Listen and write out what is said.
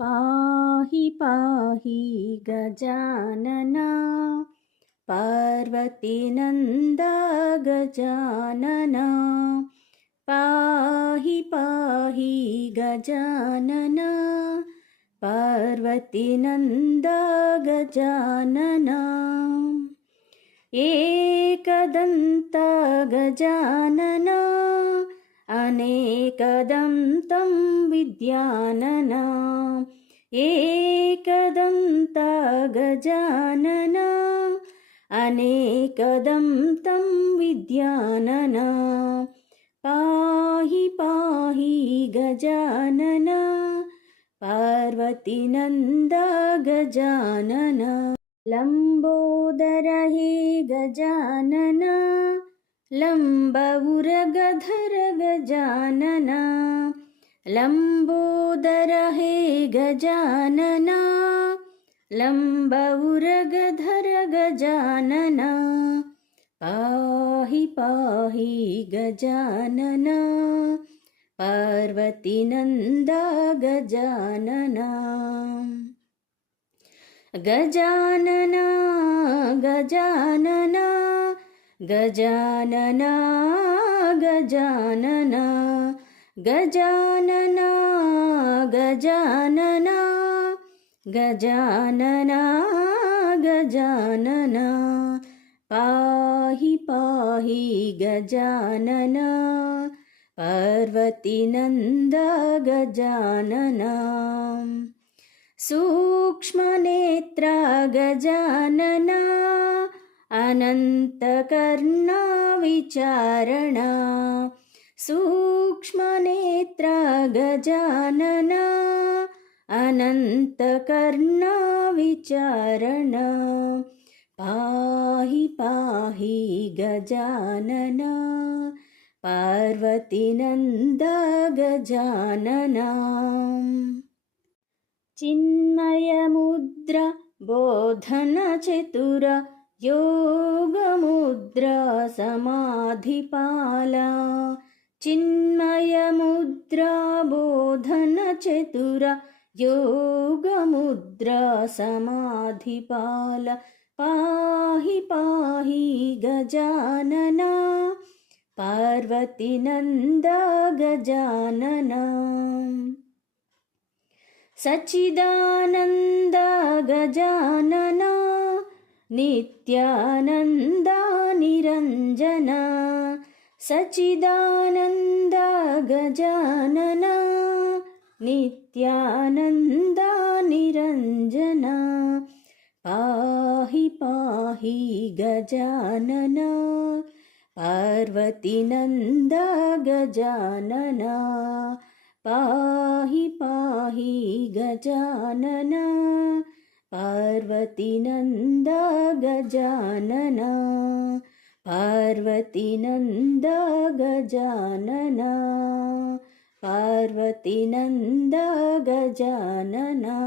पाहि पाहि गजानना पार्वतीनन्दा गजानना पाहि पाहि गजानना पार्वतीनन्दा गजानना एकदन्ता गजानना अनेकदन्तं विद्यानना एकदन्ता गजानना अनेकदन्तं विद्यानना पाहि पाहि गजानना पार्वतीनन्दा गजानना लम्बोदर हे गजानना लम्बउरगधर गजानना लम्बोदर हे गजानना लम्बउरगधर गजानना पाहि पाहि गजानना पार्वतीनन्दा गजानना गजानना गजानना गजानना गजानना गजानना गजानना गजानना गजानना पाहि पाहि गजानना पार्वतीनन्दा गजानना सूक्ष्मनेत्रा गजानना अनन्तकर्णा विचारणा सूक्ष्मनेत्रा गजानना अनन्तकर्णा विचारणा पाहि पाहि गजानना पार्वतीनन्दा गजानना चिन्मयमुद्रा बोधनचतुरा योगमुद्रा समाधिपाला चिन्मयमुद्रा बोधनचतुरा योगमुद्रा समाधिपाला पाहि पाहि गजानना पार्वतीनन्दा गजानना सच्चिदानन्द गजानना नित्यानन्दा निरञ्जना सच्चिदानन्द गजानना नित्यानन्दा निरञ्जना पाहि पाहि गजानना पार्वतीनन्दा गजानना पाहि पाहि गजानना पार्वतीनन्दा गजानना पार्वतीनन्दा गजानना पार्वतीनन्दा गजानना।